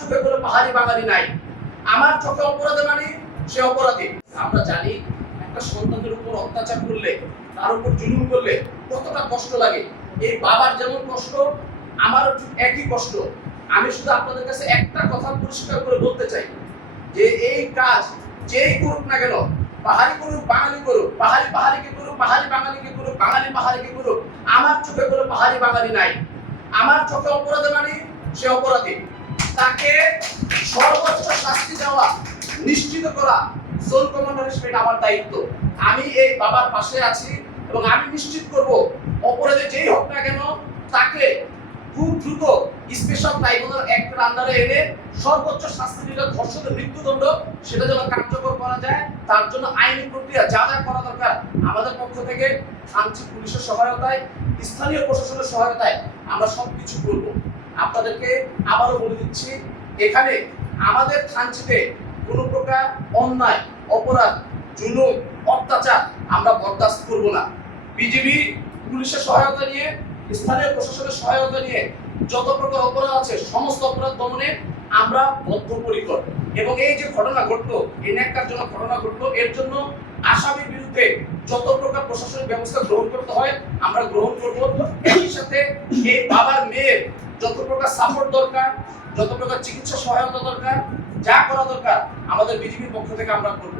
চোখে কোনো পাহাড়ি বাঙালি নাই। আমার চোখে অপরাধী মানে সে অপরাধী। আমরা জানি একটা সন্তানের উপর অত্যাচার করলে, তার উপর জুলুম করলে কতটা কষ্ট লাগে। এই বাবার যেমন কষ্ট, আমারও ঠিক একই কষ্ট। আমি শুধু আপনাদের কাছে একটা কথা পরিষ্কার করে বলতে চাই যে এই কাজ যেই করুক না কেন, পাহাড়ি করুক বাঙালি করুক, পাহাড়ি পাহাড়িকে করুক, পাহাড়ি বাঙালিকে করুক, বাঙালি পাহাড়িকে করুক, আমার চোখে কোনো পাহাড়ি বাঙালি নাই। আমার চোখে অপরাধী মানে সে অপরাধী। তাকে সর্বোচ্চ শাস্তি দেওয়া, নিশ্চিত করা জোন কমান্ডার হিসেবে আমার দায়িত্ব। আমি এই বাবার পাশে আছি এবং আমি নিশ্চিত করব অপরাধী যেই হোক না কেন তাকে খুব দ্রুত স্পেশাল ট্রাইব্যুনাল অ্যাক্টের আন্ডারে এনে সর্বোচ্চ শাস্তি দিলে ধর্ষকের মৃত্যুদণ্ড সেটা যেন কার্যকর করা যায়। তার জন্য আইনি প্রক্রিয়া যা যা করা দরকার আমাদের পক্ষ থেকে আঞ্চলিক পুলিশের সহায়তায়, স্থানীয় প্রশাসনের সহায়তায় আমরা সবকিছু করব। আপনাদেরকে আবারও বলে দিচ্ছি, এখানে আমাদের থানচিতে কোনো প্রকার অন্যায়, অপরাধ, জুলুম, অত্যাচার আমরা বরদাস্ত করব না। বিজিবি পুলিশের সহায়তা নিয়ে, স্থানীয় প্রশাসনের সহায়তা নিয়ে যত প্রকার অপরাধ আছে সমস্ত অপরাধ দমনে আমরা বদ্ধপরিকর। এবং এই যে ঘটনা ঘটলো, এই ন্যাক্কারজনক ঘটনা ঘটলো, এর জন্য আসামির বিরুদ্ধে যত প্রকার প্রশাসনিক ব্যবস্থা গ্রহণ করতে হয় আমরা গ্রহণ করব। এর সাথে এই বাবার মেয়ের যত প্রকার সাপোর্ট দরকার, যত প্রকার চিকিৎসা সহায়তা দরকার, যা করা দরকার আমাদের বিজেপির পক্ষ থেকে আমরা করব।